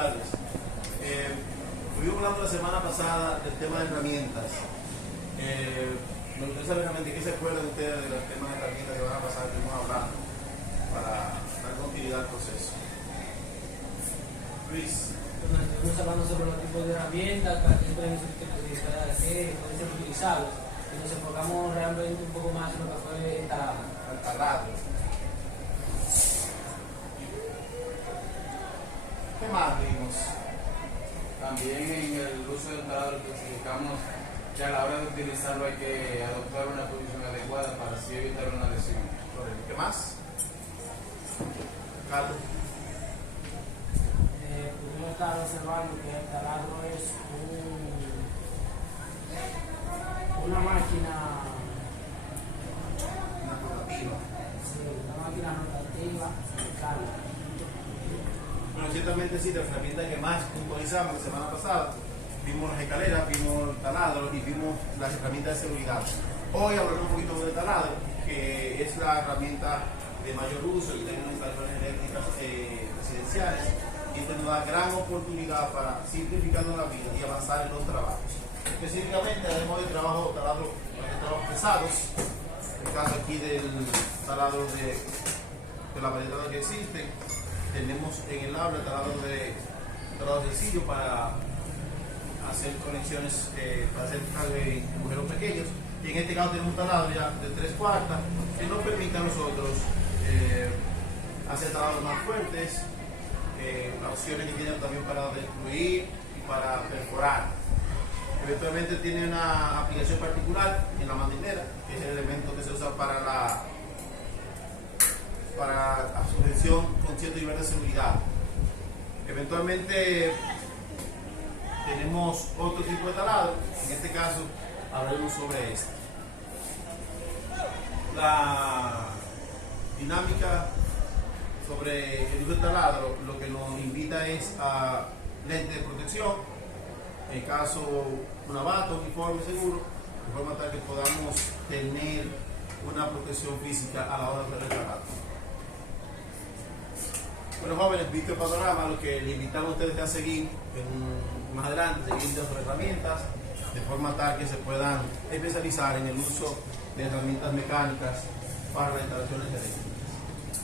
tardes. Estuvimos hablando la semana pasada del tema de herramientas. Me gustaría saber realmente qué se acuerdan ustedes de los temas de herramientas que van a pasar, que estuvimos hablando, para dar continuidad al proceso. Luis. Estuvimos hablando sobre los tipos de herramientas, para qué pueden ser utilizables. Y nos enfocamos realmente un poco más en lo que fue el taladro. ¿Qué más vimos? También en el uso del taladro especificamos que a la hora de utilizarlo hay que adoptar una posición adecuada para así evitar una lesión. Correcto. ¿Qué más? Carlos. Pudimos estar observando que el taladro es una máquina. Una rotativa. Sí, una máquina rotativa mecánica. Bueno, ciertamente sí, de las herramientas que más puntualizamos la semana pasada, vimos las escaleras, vimos el taladro y vimos las herramientas de seguridad. Hoy hablaremos un poquito del taladro, que es la herramienta de mayor uso y tenemos instalaciones eléctricas residenciales, y esto nos da gran oportunidad para simplificar la vida y avanzar en los trabajos. Específicamente haremos el trabajos pesados, el caso aquí del taladro de la variedad que existe. Tenemos en el aula taladro sencillo para hacer conexiones, para hacer agujeros pequeños, y en este caso tenemos un taladro ya de 3/4 que nos permite a nosotros hacer taladros más fuertes, las opciones que tienen también para destruir y para perforar. Eventualmente tiene una aplicación particular en la mandilera, que es el elemento que se usa para la sujeción con cierto nivel de seguridad. Eventualmente tenemos otro tipo de taladro, en este caso hablaremos sobre este. La dinámica sobre el uso del taladro lo que nos invita es a lentes de protección, en el caso una bata, uniforme seguro, de forma tal que podamos tener una protección física a la hora de hacer el taladro. Bueno, jóvenes, visto el panorama, lo que les invitamos a ustedes a seguir más adelante, seguir las herramientas, de forma tal que se puedan especializar en el uso de herramientas mecánicas para las instalaciones eléctricas.